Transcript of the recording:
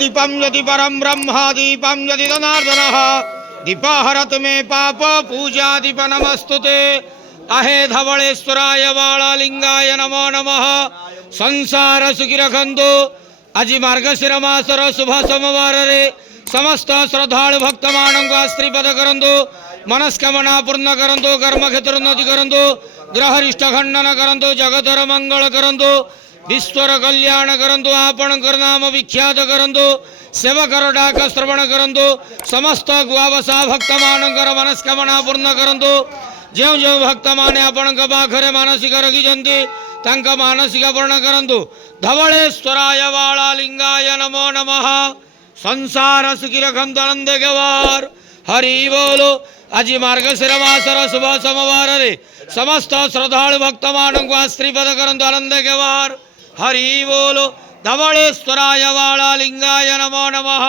दीपं यदि परं ब्रह्म दीपं यदि जनार्दनः दीपहरतु मे पाप पूजा दीप नमस्तुते अहे धवलेश्वराय बालालिंगाय नमो नमः। संसार सुखी रखंतु। आज मार्गशीर मासर शुभ सोमवार रे समस्त श्रद्धालु भक्त मानक आशीर्वाद करंतु। मनस्कामना पूर्ण करंतु। कर्म क्षेत्र उन्नति करंतु। ग्रहरिष्ट खंडन करंतु। जगतर मंगल करंतु। विश्वर कल्याण करंतु। आपणकर नाम विख्यात करंतु। सेवकर डाक श्रवण करंतु। समस्त गुआवसा भक्त मानकर मनस्कामना पूर्ण करंतु। जो जो भक्त माने आपण पाखरे मानसिक रखिंट तंक मानसिक पूर्ण करंतु। धवलेश्वराय बालालिंगाय नमो नमः। संसार सुखी रखंतु आनंद गवार हरि बोलो। आज मार्गशीर मासर शुभ सोमवार रे समस्त श्रद्धालु भक्त मानक आशीर्वाद करंतु आनंद गवार हरि बोलो। धवलेश्वराय बालालिंगाय नमो नमः।